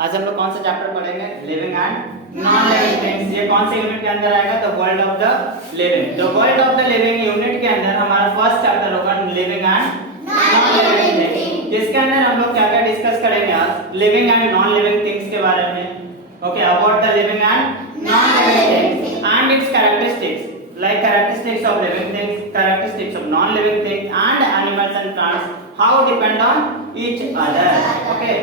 आज हम लोग कौन सा चैप्टर पढ़ेंगे? Living and non living things. ये कौन से यूनिट के अंदर आएगा? The world of the living. The world of the living unit के अंदर हमारा फर्स्ट चैप्टर होगा living and non living things, जिसके अंदर हम लोग क्या क्या डिस्कस करेंगे आज? Living and non living things के बारे में। Okay, about the living and non living things and it's characteristics, like characteristics of living things, characteristics of non-living things, and animals and plants, how depend on each other. Okay,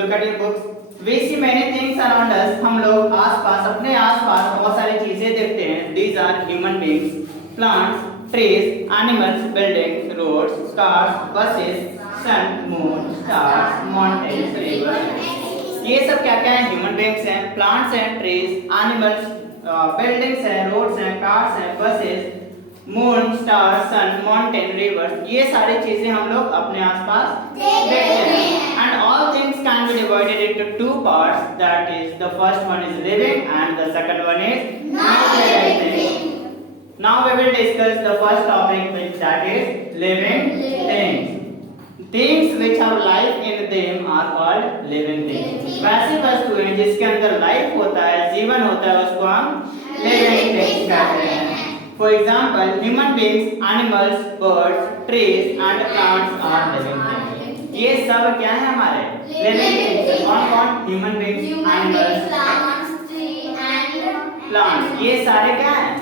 look at your books. We see many things around us. हम लोग आसपास, अपने आसपास बहुत सारी चीजें देखते हैं. These are human beings, plants, trees, animals, buildings, roads, cars, buses, sun, moon, stars, mountains, rivers. ये सब क्या क्या है? ह्यूमन बींग्स हैं, प्लांट्स हैं, ट्रीज, एनिमल्स, बिल्डिंग्स हैं, रोड्स हैं, कार्स हैं, buses, moon, star, sun, mountain, rivers, ये सारी चीजें हम लोग अपने आसपास देखते हैं. And all things can be divided into two parts, that is the first one is living and the second one is non living. Now we will discuss the first topic which that is living things. Things which have life in them are called living things. वैसी वस्तुएं जिसके अंदर life होता है, जीवन होता है, उसको हम living things कहते हैं. For example, human beings, animals, birds, trees and plants are living things. ये सब क्या है हमारे? Living things. कौन कौन? Human beings, animals, plants, trees and plants. ये सारे क्या हैं?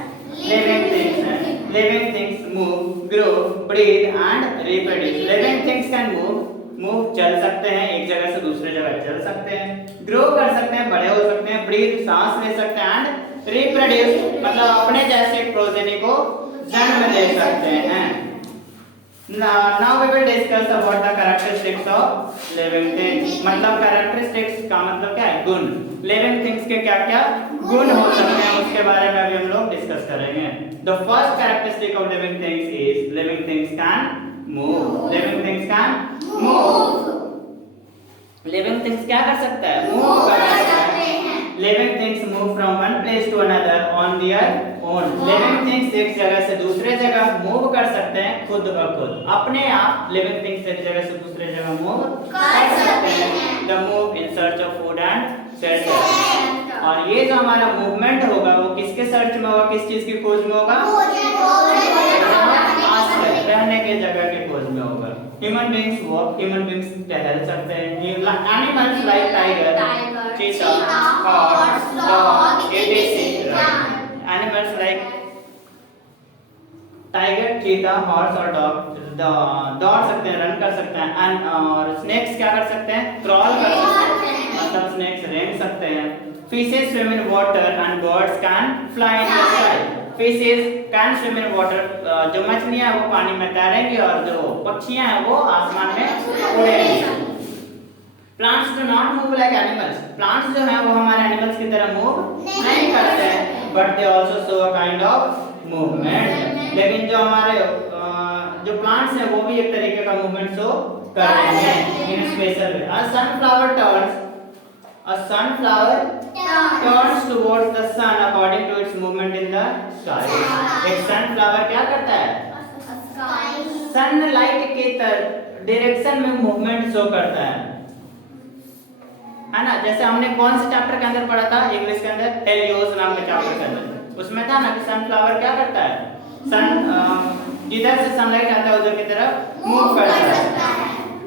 Living things हैं. Living things move, grow, breathe and reproduce. Living things can move, चल सकते हैं, एक जगह से दूसरे जगह चल सकते हैं, grow कर सकते हैं, बड़े हो सकते हैं, breathe सांस ले सकते हैं and reproduce मतलब अपने जैसे प्रोजेनी को जन्म दे सकते हैं. Now we will discuss about the characteristics of living things. मतलब characteristics का मतलब क्या है? गुण. Living things के क्या क्या गुण हो सकते हैं उसके बारे में अभी हम लोग डिस्कस करेंगे. The first characteristic of living things is living things can move. Living things can move. Living things क्या कर सकता है? Move कर सकता है. Living things move from one place to another on their own. Living things एक जगह से दूसरे जगह मूव कर सकते हैं खुद ब खुद, अपने आप. Living things एक जगह से दूसरे जगह मूव कर सकते हैं. The move in search of food and shelter. और ये जो हमारा मूवमेंट होगा वो किसके सर्च में होगा? किस चीज की खोज में होगा? रहने के जगह के खोज में होगा. Human beings walk, human beings टहल सकते हैं. Animals like tiger, cheetah, horse, dog, etc. Animals like tiger, cheetah, horse और dog दौड़ सकते हैं, रन कर सकते हैं. और snakes क्या कर सकते हैं? Crawl कर सकते हैं, मतलब snakes रेंग सकते हैं. Fishes swim in water and birds can fly in the sky. Fishes can swim in water. जो मछलियां हैं वो पानी में तैरेंगी और जो पक्षियां हैं वो आसमान में उड़ेंगी. Plants do not move like animals. Plants जो हैं वो हमारे animals की तरह मूव नहीं करते हैं, but they also show a kind of movement. लेकिन जो हमारे जो plants हैं वो भी एक तरीके का मूवमेंट शो कर रहे हैं in a special way. A sunflower turns towards the sun according to its movement in the sky. एक sunflower क्या करता है? सनलाइट की डायरेक्शन में मूवमेंट शो करता है ना. जैसे हमने कौन से चैप्टर के अंदर पढ़ा था? इंग्लिश के अंदर हेलियोस नाम के चैप्टर के अंदर. उसमें था ना कि सनफ्लावर क्या करता है? जिधर से सनलाइट आता है उधर की तरफ मूव करता है.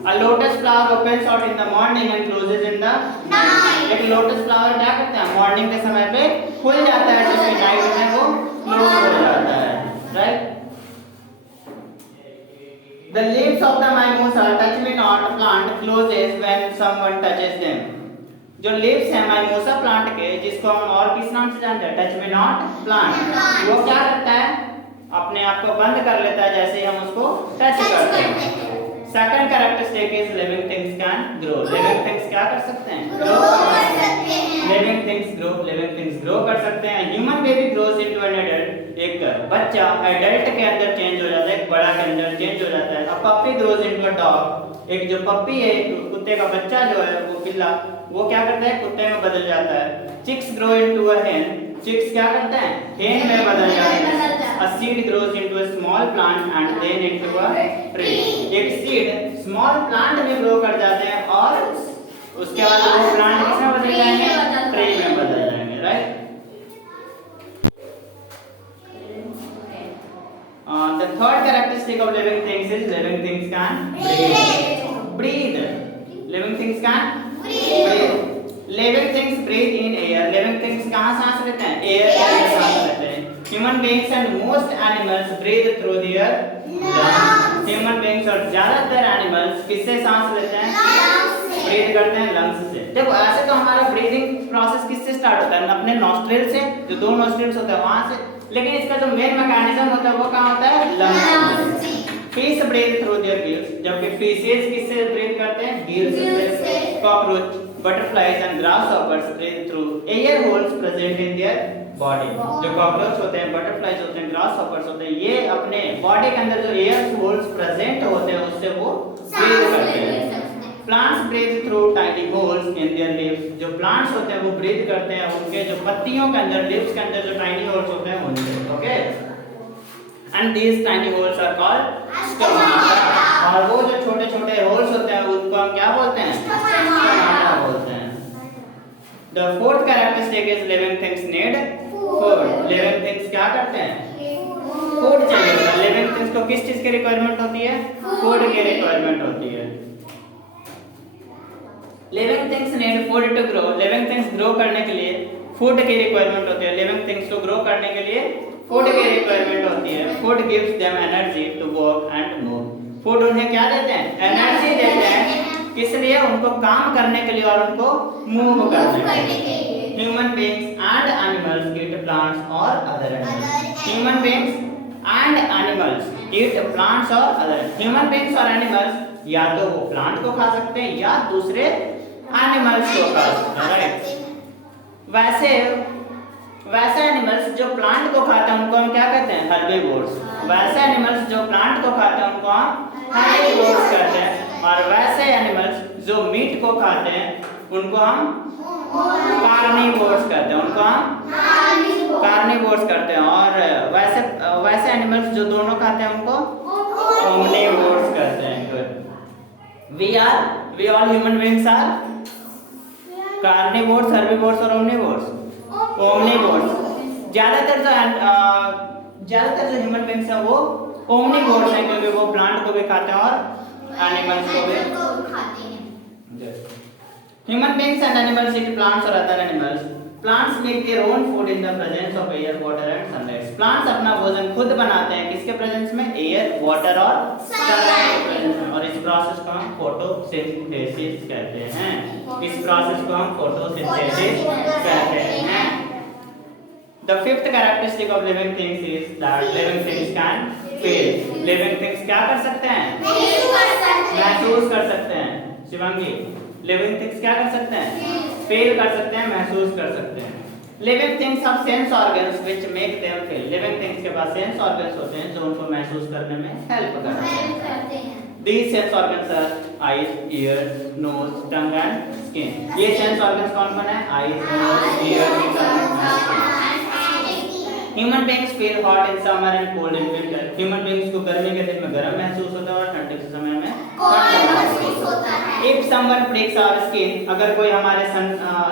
A lotus flower opens out in the morning and closes in the night. एक लोटस फ्लावर क्या करता है? मॉर्निंग के समय पे खुल जाता है, जबकि नाइट में वो क्लोज हो जाता है. Right? The leaves of the mimosa touch me not plant closes when someone touches them. जो leaves हैं mimosa प्लांट के, जिसको हम और किस नाम से जानते हैं? touch me not plant. वो क्या करता है? अपने आप को बंद कर लेता है जैसे ही हम उसको टच करते हैं. Second characteristic is living things can grow. Living things क्या कर सकते हैं? Grow कर सकते हैं. Living things grow कर सकते हैं. Human baby grows into an adult. एक बच्चा adult के अंदर चेंज हो जाता है, एक बड़ा के अंदर चेंज हो जाता है. A puppy grows into a dog. एक जो पप्पी है, कुत्ते का बच्चा जो है वो पिल्ला, वो क्या करता है? कुत्ते में बदल जाता है. Chicks grow into a hen. Chicks क्या करता है? hen में बदल जाता है. A seed grows into a small plant and then into a tree. एक seed small plant में grow कर जाते हैं और उसके बाद वो प्लांट किसमें बदल जाएंगे, ट्री में बदल जाएंगे, right. The third characteristic of living things is living things can breathe. Living things can breathe. Living things breathe in air. Living things कहाँ सांस लेते हैं, एयर में सांस लेते हैं। Human beings and most animals breathe through their lungs. Human beings और ज्यादातर एनिमल्स किससे सांस लेते हैं, ब्रीथ करते हैं लंग्स से। देखो ऐसे तो हमारा ब्रीदिंग प्रोसेस किससे स्टार्ट होता है, अपने नॉस्ट्रिल से, जो दो नॉस्ट्रिल्स होते हैं वहां से, लेकिन इसका जो मेन मैकेनिज्म होता है वो कहाँ होता है, लंग्स में। Fish breathe through their gills, जबकि फिशेस किससे ब्रीथ करते हैं, गिल्स से। Cockroach, butterflies and grasshoppers breathe through air holes present in their body. जो कॉकरोच होते हैं, बटरफ्लाइज होते हैं, ग्रासहॉपर्स होते हैं, ये अपने बॉडी के अंदर जो एयर होल्स प्रेजेंट होते हैं उससे वो ब्रीथ करते हैं। Plants breathe through tiny holes in their leaves, जो प्लांट्स होते हैं वो ब्रीथ करते हैं उनके जो पत्तियों के अंदर, लीव्स के अंदर जो टाइनी होल्स होते हैं उनसे, okay. And these tiny holes are called stomata, और वो जो छोटे-छोटे होल्स होते हैं उनको हम क्या बोलते हैं, स्टोमाटा बोलते हैं। The fourth characteristic is living things need food. Living things क्या करते हैं, फूड चाहिए होता है। लिविंग थिंग्स को किस चीज की रिक्वायरमेंट होती है, फूड की रिक्वायरमेंट होती है। Living things need food to grow, living things grow करने के लिए फूड की रिक्वायरमेंट होती है। लिविंग थिंग्स को ग्रो करने के लिए फूड की रिक्वायरमेंट होती है। Food gives them energy to work and move, food उन्हें क्या देते हैं, एनर्जी देते हैं, किस लिए, उनको काम करने के लिए और उनको मूव करने के लिए। Human beings and animals eat plants और other animals, human beings and animals eat plants और अदर, ह्यूमन बीइंग्स और एनिमल्स या तो वो प्लांट को खा सकते हैं या दूसरे एनिमल्स को खा सकते हैं, राइट। वैसे एनिमल्स जो प्लांट को खाते हैं उनको हम क्या कहते हैं, हर्बीवोर्स। वैसे एनिमल्स जो प्लांट को खाते हैं उनको हम हर्बीवोर्स कहते हैं, और वैसे एनिमल्स जो मीट को खाते हैं उनको हम कार्निवोर्स कहते हैं, उनको हम कार्निवोर्स कहते हैं, और वैसे एनिमल्स जो दोनों खाते हैं उनको ओमनिवोर्स कहते हैं। We all human beings are carnivores, herbivores और omnivores, omnivores। ज्यादातर जो ह्यूमन बीइंग्स हैं वो ओमनिवोर्स हैं, क्योंकि वो प्लांट को भी खाते हैं और एनिमल्स को भी खाते हैं। Human beings and animals eat plants और other animals. Plants make their own food in the presence of air, water and sunlight. Plants अपना भोजन खुद बनाते हैं, किसके प्रेजेंस में, एयर, वाटर और सनलाइट के प्रेजेंस में, और इस प्रोसेस को हम फोटोसिंथेसिस कहते हैं। इस प्रोसेस को हम फोटोसिंथेसिस कहते हैं। The fifth characteristic of living things is that living things can feel. Living things क्या कर सकते हैं, महसूस कर सकते हैं। शिवांगी, लिविंग थिंग्स क्या कर सकते हैं, फील कर सकते हैं, महसूस कर सकते हैं। Living things have sense organs which make them feel. Living things के पास सेंस ऑर्गन्स होते हैं जो उनको महसूस करने में हेल्प करते हैं। These sense organs are eyes, ears, nose, tongue and skin. ये सेंस ऑर्गन्स कौन-कौन है, eyes, nose, ears, tongue and skin। Human beings feel hot in summer and cold in winter. Human beings को गर्मी के दिन में गर्म महसूस होता है और ठंडे के समय में ठंडा महसूस होता है। If someone pricks our skin, अगर कोई हमारे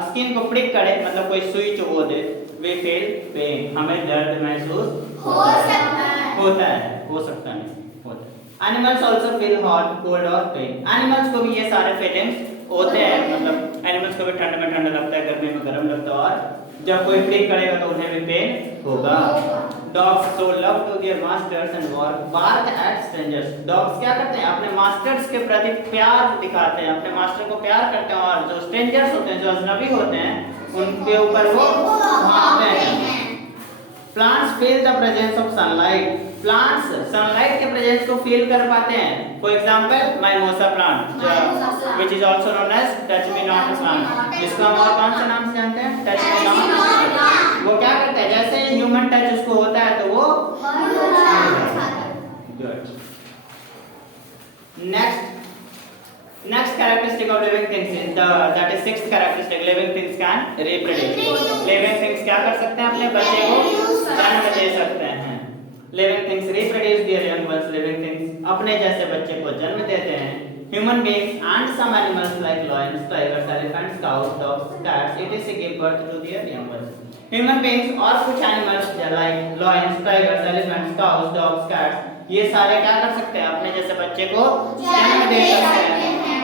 स्किन को प्रिक करे, मतलब कोई सुई चुभो दे, we feel pain, हमें दर्द महसूस होता है, हो सकता नहीं, होता है। Animals also feel hot, cold और pain. Animals को भी ये सारे feelings होते हैं, मतलब एनिमल्स को भी ठंड में ठंडा लगता है, गर्मी में गर्म लगता है, और जब कोई प्रिक करेगा तो उन्हें भी पेन होगा। Dogs show love to their masters and bark at strangers. Dogs क्या करते हैं, अपने मास्टर्स के प्रति प्यार दिखाते हैं, अपने मास्टर को प्यार करते हैं, और जो स्ट्रेंजर्स होते हैं, जो अजनबी होते हैं, उनके ऊपर वो भागते हैं। Plants feel the presence of sunlight. Plants sunlight के presence को feel कर पाते हैं। For example, mimosa plant, which is also known as touch me not plant, जिसको हम और कौन से नाम से जानते हैं, touch me not। वो क्या करता है, जैसे ह्यूमन टच उसको होता है तो वो good। Next characteristic of living things is that is sixth characteristic, living things can reproduce. Living things क्या कर सकते हैं, अपने बच्चे को जन्म दे सकते हैं। Living things reproduce their young ones. Living things अपने जैसे बच्चे को जन्म देते हैं। human beings and some animals like lions, tigers, elephants, cows, dogs, cats, etc. give birth to their young ones. Human beings और कुछ animals like lions, tigers, elephants, cows, dogs, cats, ये सारे क्या कर सकते हैं? अपने जैसे बच्चे को जन्म दे सकते हैं.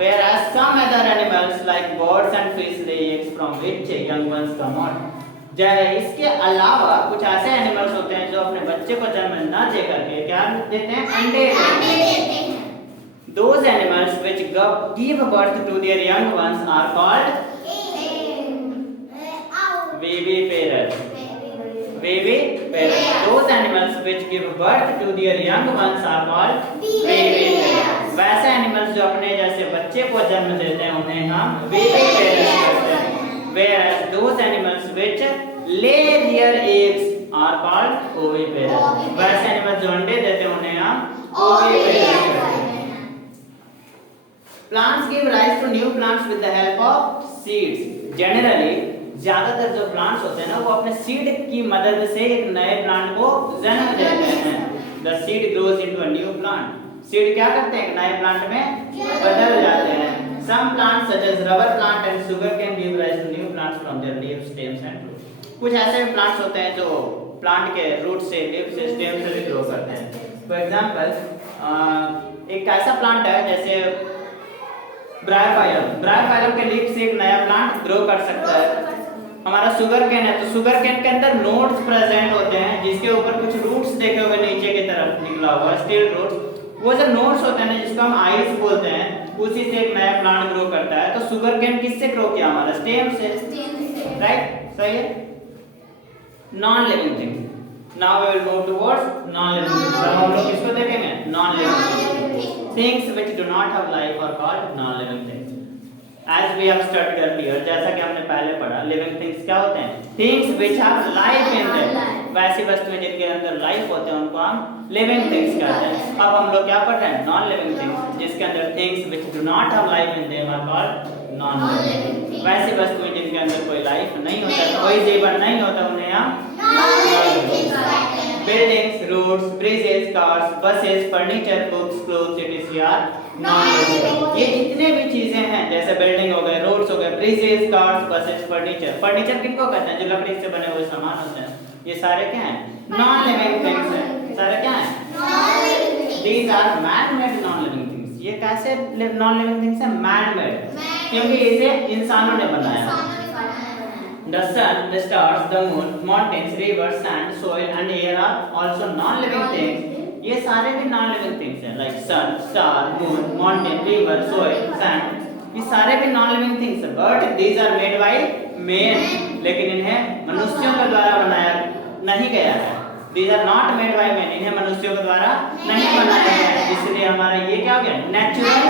Whereas some other animals like birds and fish lay eggs from which young ones come out. इसके अलावा कुछ ऐसे एनिमल्स होते हैं जो अपने बच्चे को जन्म न दे करके क्या देते हैं? अंडे देते हैं. Those animals which give birth to their young ones are called viviparous. Those animals which give birth to their young ones are called viviparous. वैसे एनिमल्स जो अपने जैसे बच्चे को जन्म देते हैं उन्हें हम viviparous कहते हैं. Whereas those animals which lay their eggs are called oviparous. वैसे एनिमल्स जो अंडे देते हैं उन्हें हम oviparous कहते हैं. Plants give rise to new plants with the help of seeds. Generally ज्यादातर जो प्लांट्स होते हैं ना वो अपने सीड की मदद से एक नए प्लांट को जन्म देते हैं. The seed grows into a new plant. Seed क्या करते हैं? एक नए प्लांट में बदल जाते हैं. Some plants such as rubber plant and sugarcane give rise to new plants from their leaves, stems and roots. कुछ ऐसे भी प्लांट्स होते हैं जो प्लांट के रूट से, लीफ से, स्टेम से भी ग्रो करते हैं. फॉर एग्जांपल एक ऐसा प्लांट है जैसे ब्रायोफाइलम के लीफ से एक नया प्लांट ग्रो कर सकता है. हमारा शुगर केन है तो शुगर केन के अंदर नोड्स प्रेजेंट होते हैं जिसके ऊपर कुछ रूट्स देखे हुए नीचे की तरफ निकला हुआ है, स्टिल रूट्स. वो जो नोड्स होते हैं ना जिसको हम आइस बोलते हैं उसी से एक नया प्लांट ग्रो करता है. तो शुगर केन किससे ग्रो किया? हमारा स्टेम से. राइट, सही है. Non living things. Now we will move towards non living things. अब हम लोग किसको देखेंगे? Non living things which do not have life are called non living things. As we have studied earlier, जैसा कि हमने पहले पढ़ा, लिविंग थिंग्स क्या होते हैं? Things which have life in them. वैसी वस्तुएं जिनके अंदर लाइफ होते हैं उनको हम लिविंग थिंग्स कहते हैं. अब हम लोग क्या पढ़ रहे हैं? नॉन लिविंग थिंग्स, जिसके अंदर things which do not have life in them are called non living. वैसी वस्तुएं जिनके अंदर कोई लाइफ नहीं होता, कोई जीवन नहीं होता, उन्हें हम नॉन लिविंग थिंग्स कहते हैं. Buildings, roads, bridges, cars, buses, furniture, books, clothes, etc. Are non living. ये जितने भी चीजें हैं जैसे बिल्डिंग हो गए, रोड्स हो गए, bridges, cars, buses, furniture. Furniture किनको कहते हैं? जो लकड़ी से बने हुए सामान होते हैं. ये सारे क्या हैं? नॉन लिविंग थिंग्स हैं. सारे क्या हैं? Non living things. These are man made non living things. ये कैसे नॉन लिविंग थिंग्स हैं? मैन मेड, क्योंकि इसे इंसानों ने बनाया. The sun, the stars, the moon, mountains, rivers, sand, soil and air are also non-living things. ये सारे भी non-living things हैं, like sun, star, moon, mountain, river, soil, sand. ये सारे भी non-living things हैं. But these are made by men. लेकिन इन्हें मनुष्यों के द्वारा बनाया नहीं गया है. These are not made by men. इन्हें मनुष्यों के द्वारा नहीं बनाया गया है. इसलिए हमारा ये क्या हो गया? Natural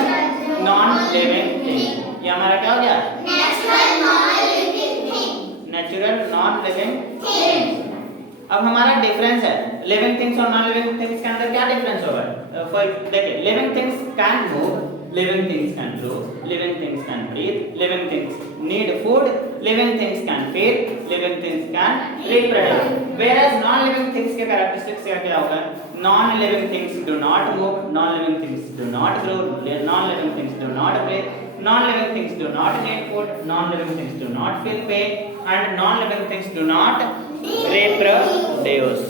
non-living thing. ये हमारा क्या हो गया? Natural non living things. अब हमारा डिफरेंस है लिविंग थिंग्स और नॉन लिविंग थिंग्स के अंदर. क्या डिफरेंस होगा? देखिए, living things can move, living things can grow, living things can breathe, living things need food, living things can feed, living things can reproduce. Whereas non living things के characteristics क्या होगा? Non living things do not move, non living things do not grow, non living things do not breathe, non-living things do not need food, non-living things do not feel pain, and non-living things do not reproduce.